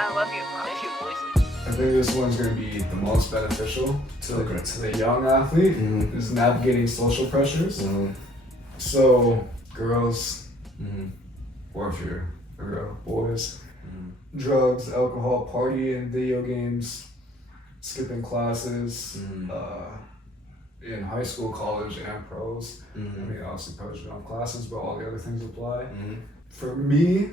I love your voice. I think this one's going to be the most beneficial to the young athlete is navigating social pressures. So girls, or if you're a girl, boys, drugs, alcohol, partying, video games, skipping classes, in high school, college, and pros. I mean, obviously pros don't have classes, but all the other things apply. For me,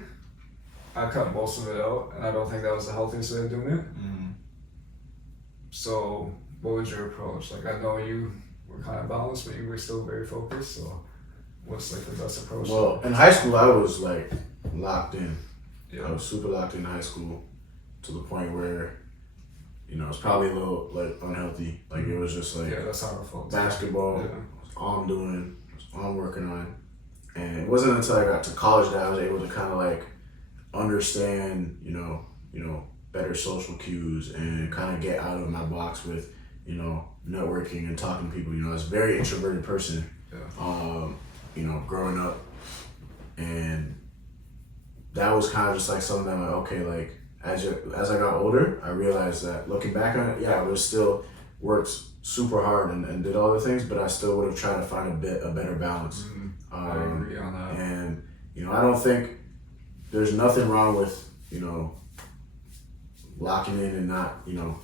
I cut most of it out, and I don't think that was the healthiest way of doing it. So, what was your approach? Like, I know you were kind of balanced, but you were still very focused. So, what's like the best approach? Well, in high school, I was like locked in. Yeah. I was super locked in high school to the point where, you know, it's probably a little like unhealthy. Like it was just like that's how I felt. basketball. That's all I'm doing. That's all I'm working on. And it wasn't until I got to college that I was able to kind of like understand, you know, better social cues and kind of get out of my box with, you know, networking and talking to people. You know, I was a very introverted person, you know, growing up. And that was kind of just like something that I'm like, okay, like as I got older, I realized that looking back on it, I was still worked super hard and did all the things, but I still would have tried to find a better balance. I agree on that. And, you know, I don't think there's nothing wrong with, you know, locking in and not, you know,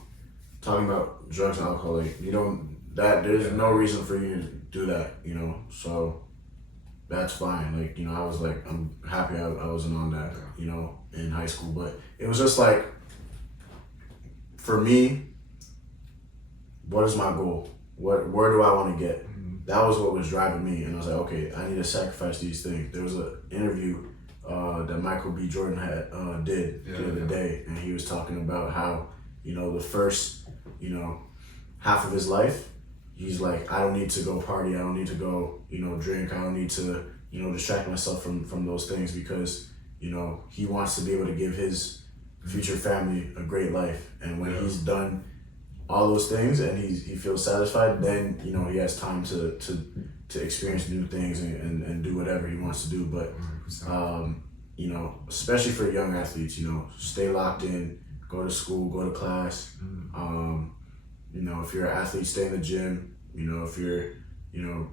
talking about drugs and alcohol. Like, you don't, there's no reason for you to do that, you know, so that's fine. Like, you know, I was like, I'm happy I wasn't on that, you know, in high school. But it was just like, for me, what is my goal? Where do I want to get? That was what was driving me. And I was like, okay, I need to sacrifice these things. There was an interview that Michael B. Jordan did the other day, and he was talking about how, you know, the first, you know, half of his life, he's like, I don't need to go party, I don't need to go, you know, drink, I don't need to, you know, distract myself from those things, because, you know, he wants to be able to give his future family a great life. And when he's done all those things and he feels satisfied, then, you know, he has time to experience new things and do whatever he wants to do. But you know, especially for young athletes, you know, stay locked in, go to school, go to class. You know, if you're an athlete, stay in the gym. You know, if you're, you know,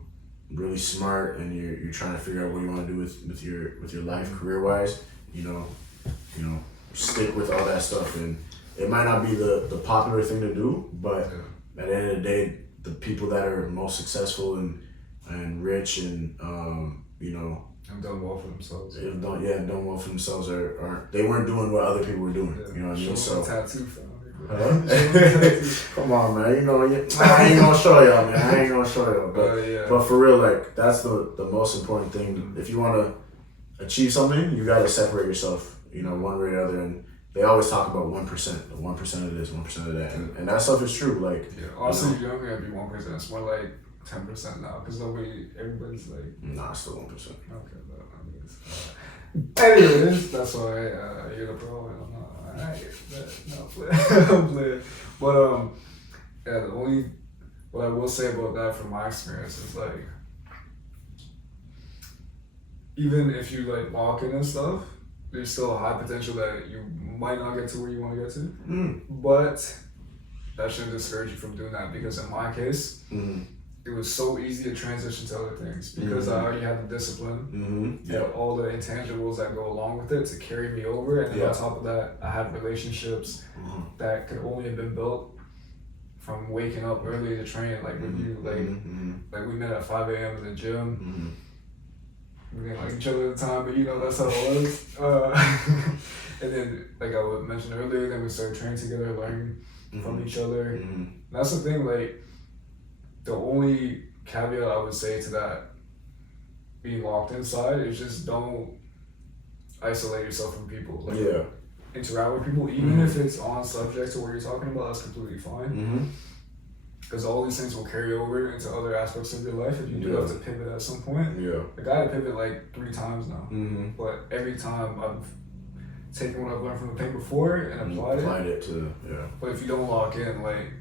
really smart and you're trying to figure out what you want to do with your life career wise, you know, stick with all that stuff. And it might not be the popular thing to do, but at the end of the day, the people that are most successful and rich and you know, have done well for themselves. Done well for themselves they weren't doing what other people were doing. You know what I mean? So tattoo fam. Come on, man. You know, I ain't gonna show y'all, man. I ain't gonna show y'all. But for real, like, that's the most important thing. If you want to achieve something, you got to separate yourself, you know, one way or the other. And they always talk about 1%, 1% of this, 1% of that. And that stuff is true. Like, honestly, you don't have to be 1%. It's more like 10% now, because everybody's like, nah, it's still 1%. Okay, but I mean, anyways, that's why you're the pro. I'm playing. But the only what I will say about that from my experience is like, even if you like walk in and stuff, there's still a high potential that you might not get to where you want to get to. But that shouldn't discourage you from doing that, because in my case, it was so easy to transition to other things because I already had the discipline, all the intangibles that go along with it to carry me over. And then on top of that, I had relationships that could only have been built from waking up early to train, like with you, like we met at 5 a.m. in the gym. We didn't like each other at the time, but you know, that's how it was. And then, like I mentioned earlier, then we started training together, learning from each other. And that's the thing, like, the only caveat I would say to that being locked inside is just don't isolate yourself from people. Like, interact with people, even if it's on subject to what you're talking about, that's completely fine. Because all these things will carry over into other aspects of your life if you do have to pivot at some point. Like, I had to pivot like 3 times now. But every time I've taken what I've learned from the thing before and applied it to, but if you don't lock in, like,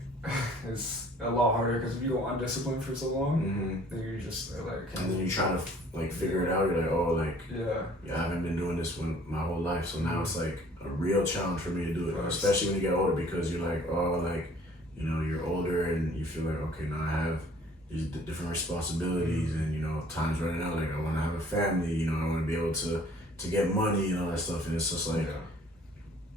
it's a lot harder because if you go undisciplined for so long, then you just like. And then you're trying to like figure it out. You're like, oh, like yeah, I haven't been doing this my whole life, so now it's like a real challenge for me to do it, Right. especially when you get older, because you're like, oh, like, you know, you're older and you feel like, okay, now I have these different responsibilities, and you know, time's running out. Like I want to have a family, you know, I want to be able to get money and all that stuff, and it's just like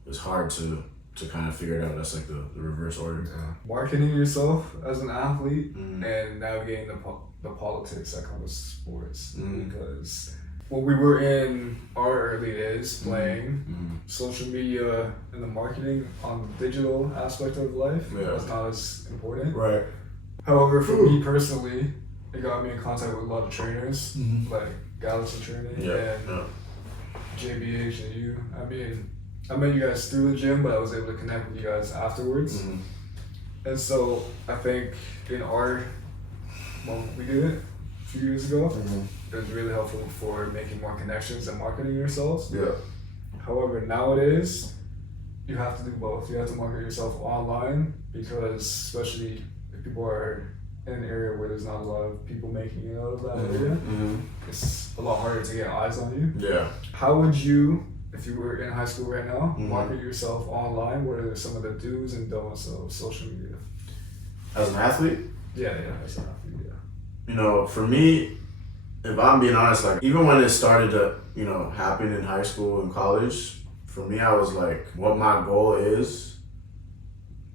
it's hard to kind of figure it out. That's like the reverse order. Yeah. Marketing yourself as an athlete and navigating the politics that come with sports. Because when we were in our early days playing, social media and the marketing on the digital aspect of life was not as important. Right. However, for me personally, it got me in contact with a lot of trainers, like Galaxy Training and JBH and you. I mean, I met you guys through the gym, but I was able to connect with you guys afterwards. And so I think when we did it a few years ago, it was really helpful for making more connections and marketing yourselves. Yeah. However, nowadays, you have to do both. You have to market yourself online because especially if people are in an area where there's not a lot of people making it out of that area, it's a lot harder to get eyes on you. Yeah. How would you, if you were in high school right now, market yourself online? What are some of the do's and don'ts of social media? As an athlete? Yeah, as an athlete, You know, for me, if I'm being honest, like even when it started to, you know, happen in high school and college, for me, I was like, what my goal is,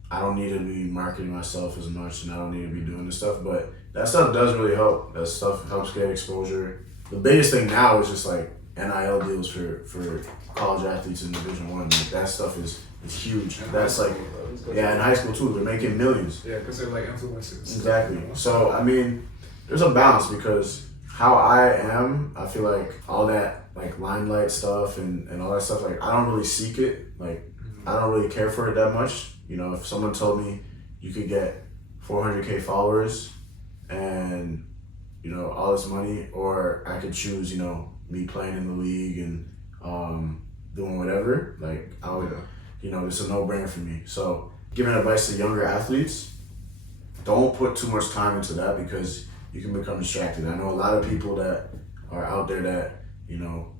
I don't need to be marketing myself as much, and I don't need to be doing this stuff, but that stuff does really help. That stuff helps get exposure. The biggest thing now is just like NIL deals for college athletes in Division I. Like that stuff is huge. And that's like, in high school too, they're making millions. Yeah, because they're like influencers. Exactly. So, I mean, there's a balance because how I am, I feel like all that like limelight stuff and all that stuff, like I don't really seek it. Like I don't really care for it that much. You know, if someone told me you could get 400K followers and, you know, all this money, or I could choose, you know, me playing in the league and doing whatever, like I would, you know, it's a no-brainer for me. So giving advice to younger athletes, don't put too much time into that because you can become distracted. I know a lot of people that are out there that, you know,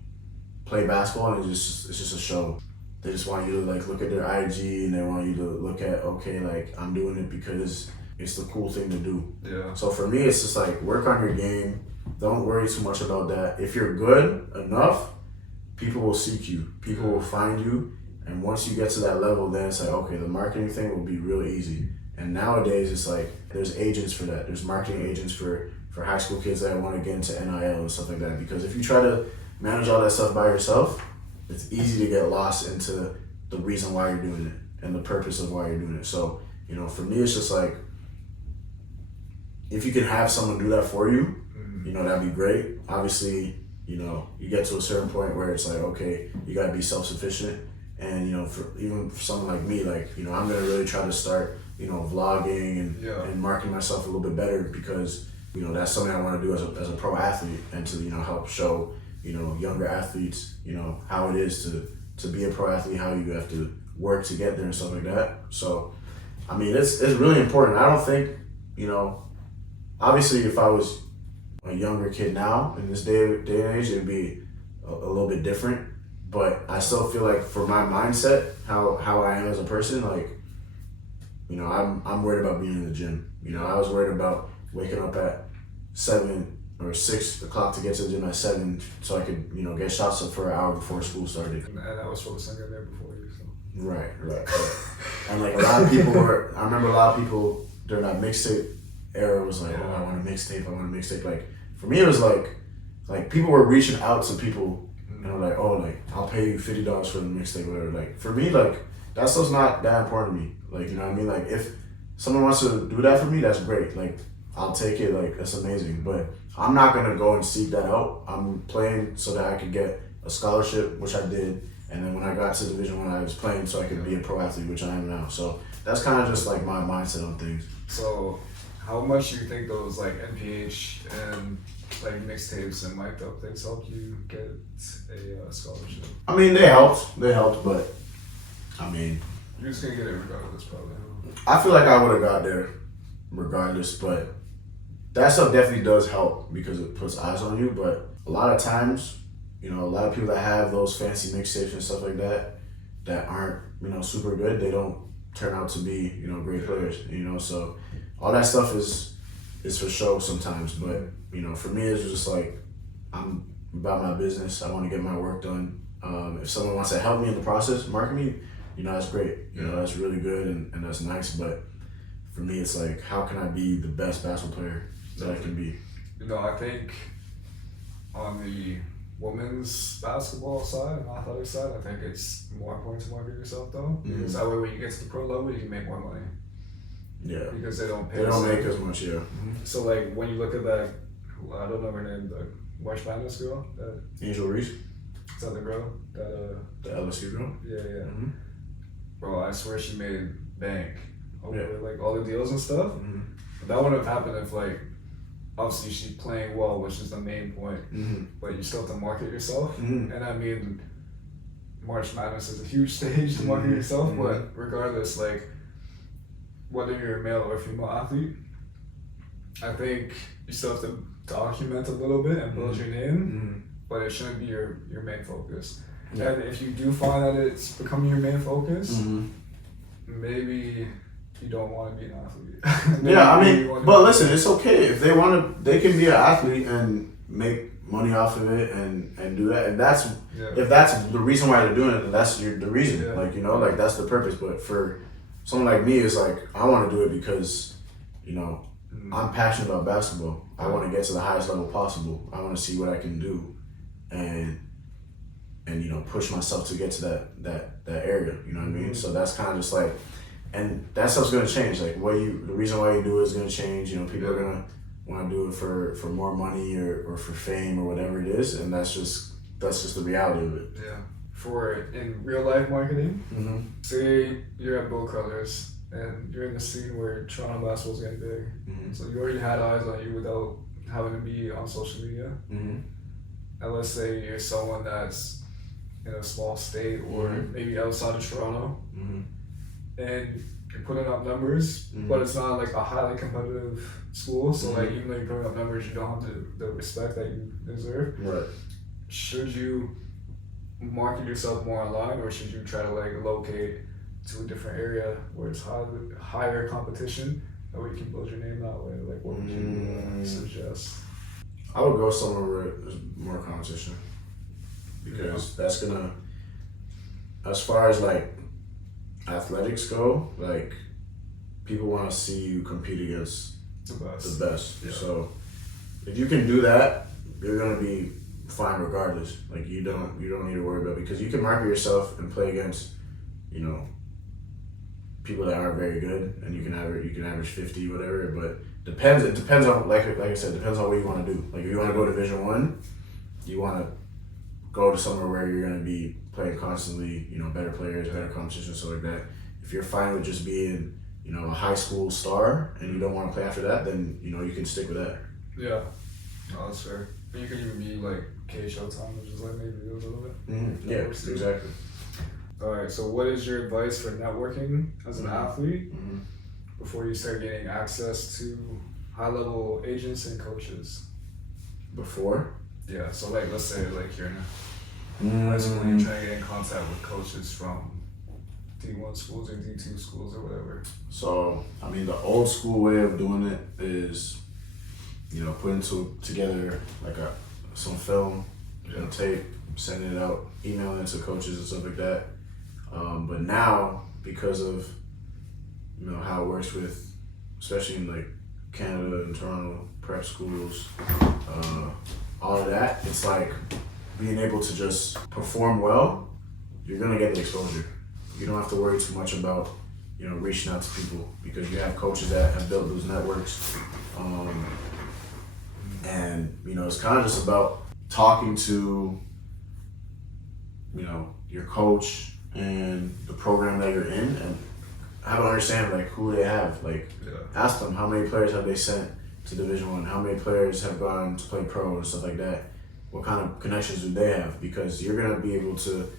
play basketball and it's just a show. They just want you to like look at their IG and they want you to look at, okay, like I'm doing it because it's the cool thing to do. Yeah. So for me, it's just like work on your game. Don't worry too much about that. If you're good enough, people will seek you. People will find you. And once you get to that level, then it's like, okay, the marketing thing will be real easy. And nowadays, it's like there's agents for that. There's marketing agents for high school kids that want to get into NIL and stuff like that. Because if you try to manage all that stuff by yourself, it's easy to get lost into the reason why you're doing it and the purpose of why you're doing it. So, you know, for me, it's just like, if you can have someone do that for you, you know, that'd be great. Obviously, you know, you get to a certain point where it's like, okay, you gotta be self-sufficient. And, you know, even for someone like me, like, you know, I'm gonna really try to start, you know, vlogging and marketing myself a little bit better because, you know, that's something I want to do as a pro athlete and to, you know, help show, you know, younger athletes, you know, how it is to be a pro athlete, how you have to work to get there and stuff like that. So, I mean, it's really important. I don't think, you know, obviously if I was a younger kid now in this day and age, it'd be a little bit different. But I still feel like for my mindset, how I am as a person, like, you know, I'm worried about being in the gym. You know, I was worried about waking up at 7 or 6 o'clock to get to the gym at 7 so I could, you know, get shots up for an hour before school started. And I was focusing on there before you, so. Right. And like a lot of people I remember a lot of people during that mixtape era was like, oh, I want a mixtape. Like, for me, it was like people were reaching out to people, you know, like, oh, like, I'll pay you $50 for the mixtape, whatever. Like, for me, like, that stuff's not that important to me. Like, you know what I mean? Like, if someone wants to do that for me, that's great. Like, I'll take it. Like, that's amazing. But I'm not going to go and seek that out. I'm playing so that I could get a scholarship, which I did. And then when I got to Division I was playing so I could be a pro athlete, which I am now. So that's kind of just, like, my mindset on things. So how much do you think those, like, NPH and, like, mixtapes and mic'd up things helped you get a scholarship? I mean, they helped, but I mean, You're just gonna get it regardless, probably. I feel like I would have got there regardless, but that stuff definitely does help because it puts eyes on you. But a lot of times, you know, a lot of people that have those fancy mixtapes and stuff like that aren't, you know, super good, they don't turn out to be, you know, great players, you know. So all that stuff is for show sometimes. But, you know, for me, it's just like, I'm about my business. I want to get my work done. If someone wants to help me in the process, market me, you know, that's great. You know, that's really good and that's nice. But for me, it's like, how can I be the best basketball player that I can be? You know, I think on the women's basketball side and athletic side, I think it's more important to market yourself though. Because that way when you get to the pro level, you can make more money. Yeah. Because they don't pay. They don't make as much, yeah. So like when you look at that, I don't know her name, the March Madness girl. Angel Reese? Is that the girl? The LSU girl? Yeah. Mm-hmm. Bro, I swear she made bank over like all the deals and stuff. But that wouldn't have happened if like, obviously she's playing well, which is the main point. But you still have to market yourself. And I mean, March Madness is a huge stage to market yourself. But regardless, like whether you're a male or female athlete, I think you still have to document a little bit and build your name. But it shouldn't be your main focus. Yeah. And if you do find that it's becoming your main focus, maybe you don't want to be an athlete. Yeah, I mean, but listen, it's okay if they want to. They can be an athlete and make money off of it and do that. And that's if that's the reason why they're doing it, then that's the reason. Yeah. Like, you know, like that's the purpose. But for someone like me, it's like I want to do it because, you know, I'm passionate about basketball. I want to get to the highest level possible. I want to see what I can do, and you know, push myself to get to that area. You know what I mean? So that's kind of just like. And that stuff's gonna change. Like the reason why you do it is gonna change. You know, people are gonna want to do it for more money or for fame or whatever it is, and that's just the reality of it. Yeah. For in real life marketing, say you're at Bull Colors and you're in the scene where Toronto basketball's getting big, so you already had eyes on you without having to be on social media. And let's say you're someone that's in a small state or maybe outside of Toronto. And you're putting up numbers, but it's not like a highly competitive school. So like even though you're putting up numbers, you don't have the respect that you deserve. Right. Should you market yourself more online, or should you try to like locate to a different area where it's higher competition, that way you can build your name that way? Like what would you suggest? I would go somewhere where there's more competition, because that's gonna, as far as like athletics go, like people want to see you compete against the best. Yeah. So if you can do that, you're gonna be fine regardless. Like you don't need to worry about, because you can market yourself and play against, you know, people that aren't very good, and you can average 50, whatever. But it depends on like I said, depends on what you want to do. Like if you want to go to Division 1, you want to go to somewhere where you're gonna be playing constantly, you know, better players, better competition, stuff like that. If you're fine with just being, you know, a high school star and you don't want to play after that, then, you know, you can stick with that. Yeah, no, that's fair. But you can even be like Showtime, which is like maybe a little bit. Yeah, exactly. All right, so what is your advice for networking as an athlete before you start getting access to high-level agents and coaches? Before? Yeah, so like let's say like you're in high school and you're trying to get in contact with coaches from D1 schools or D2 schools or whatever. So, I mean, the old school way of doing it is, you know, putting together like some film and tape, sending it out, emailing it to coaches and stuff like that. But now, because of, you know, how it works with, especially in like Canada and Toronto, prep schools, all of that, it's like being able to just perform well, you're gonna get the exposure. You don't have to worry too much about, you know, reaching out to people, because you have coaches that have built those networks. And, you know, it's kind of just about talking to, you know, your coach and the program that you're in, and have to understand like who they have. Like, ask them how many players have they sent to Division 1, how many players have gone to play pro and stuff like that. What kind of connections do they have? Because you're gonna be able to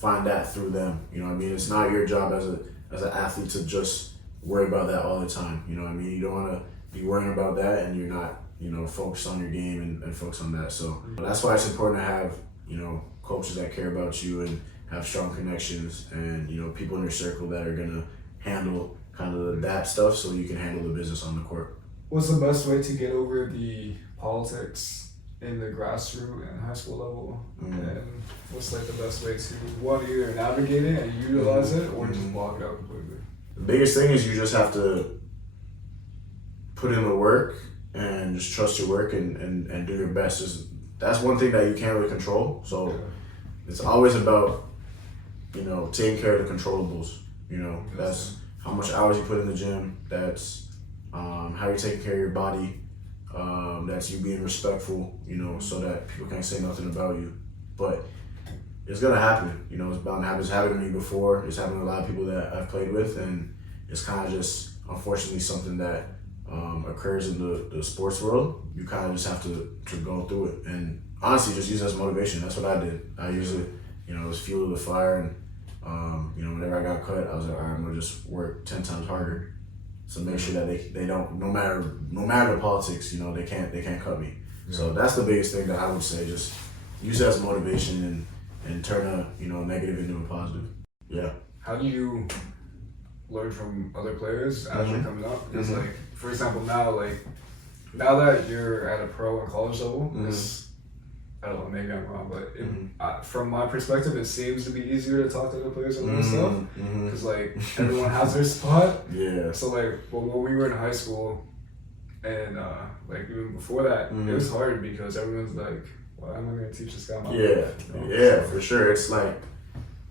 find that through them. You know what I mean? It's not your job as an athlete to just worry about that all the time. You know what I mean? You don't want to be worrying about that and you're not, you know, focused on your game and focused on that. So that's why it's important to have, you know, coaches that care about you and have strong connections and, you know, people in your circle that are going to handle kind of that stuff so you can handle the business on the court. What's the best way to get over the politics in the grassroots and high school level? And what's like the best way to one, either navigate it and utilize it or just block it out completely? The biggest thing is you just have to put in the work and just trust your work and do your best. That's one thing that you can't really control. So it's always about, you know, taking care of the controllables. You know, that's how much hours you put in the gym. That's how you're taking care of your body. That's you being respectful, you know, so that people can't say nothing about you. But it's gonna happen, you know, it's bound to happen. It's happened to me before. It's happened to a lot of people that I've played with, and it's kind of just, unfortunately, something that occurs in the sports world. You kind of just have to go through it, and honestly, just use it as motivation. That's what I did. I used it, you know, as fuel to the fire, and you know, whenever I got cut, I was like, all right, I'm gonna just work 10 times harder. So make sure that they don't, no matter the politics, you know, they can't cut me. Yeah. So that's the biggest thing that I would say. Just use it as motivation and turn a, you know, negative into a positive. Yeah. How do you learn from other players as you're coming up? Because like, for example, now that you're at a pro and college level, I don't know, maybe I'm wrong, but from my perspective, it seems to be easier to talk to other players and stuff. Because like everyone has their spot. Yeah. So like, when we were in high school, and like even before that, it was hard because everyone's like, "Well, I'm not gonna teach this guy my life." You know? Yeah, for sure. It's like,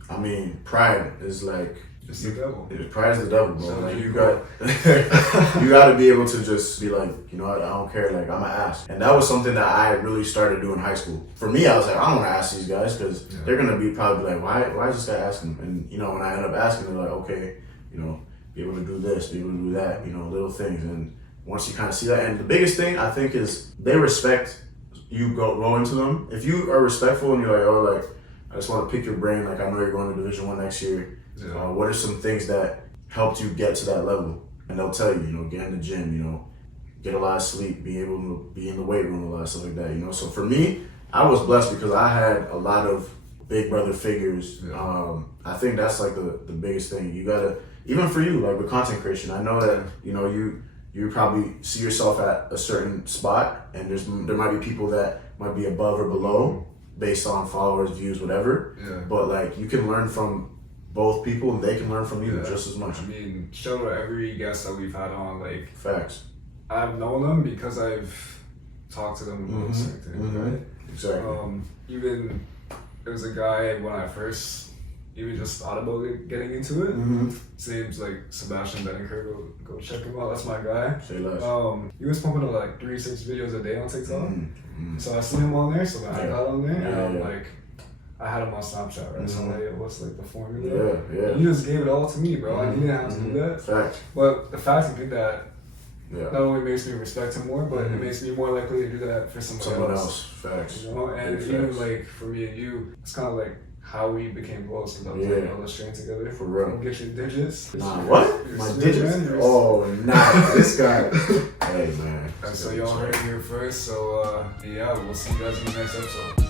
I mean, pride is like. It's the devil. Pride is the devil, bro. So like you got to be able to just be like, you know what, I don't care. Like I'm gonna ask, and that was something that I really started doing in high school. For me, I was like, I don't want to ask these guys because they're gonna be probably like, why is this guy asking? And you know, when I end up asking, they're like, okay, you know, be able to do this, be able to do that, you know, little things. And once you kind of see that, and the biggest thing I think is they respect you go into them. If you are respectful and you're like, oh, like I just want to pick your brain. Like I know you're going to Division I next year. What are some things that helped you get to that level? And they'll tell you, you know, get in the gym, you know, get a lot of sleep, be able to be in the weight room a lot, stuff like that, you know. So for me, I was blessed because I had a lot of big brother figures. I think that's like the biggest thing. You gotta, even for you, like with content creation, I know that, you know, you probably see yourself at a certain spot, and there might be people that might be above or below based on followers, views, whatever. But like you can learn from both people and they can learn from you just as much. I mean, shout out every guest that we've had on, like facts. I've known them because I've talked to them about certain things, right? Exactly. Even there was a guy when I first even just thought about getting into it. His name's like Sebastian Beninker. Go check him out. That's my guy. Say less. He was pumping out like 3-6 videos a day on TikTok. So I seen him on there. So I got on there, and I'm like, I had him on Snapchat, right? So I'm like, what's like the formula? He just gave it all to me, bro. Like, he didn't have to do that. Fact. But the fact he did that not only makes me respect him more, but it makes me more likely to do that for someone else. Facts. You know, and even like for me and you, it's kind of like how we became close and playing all this train together. For real. Get your digits. What? My digits? Oh, nah. This guy. Hey, man. And so y'all heard it here first. So yeah, we'll see you guys in the next episode.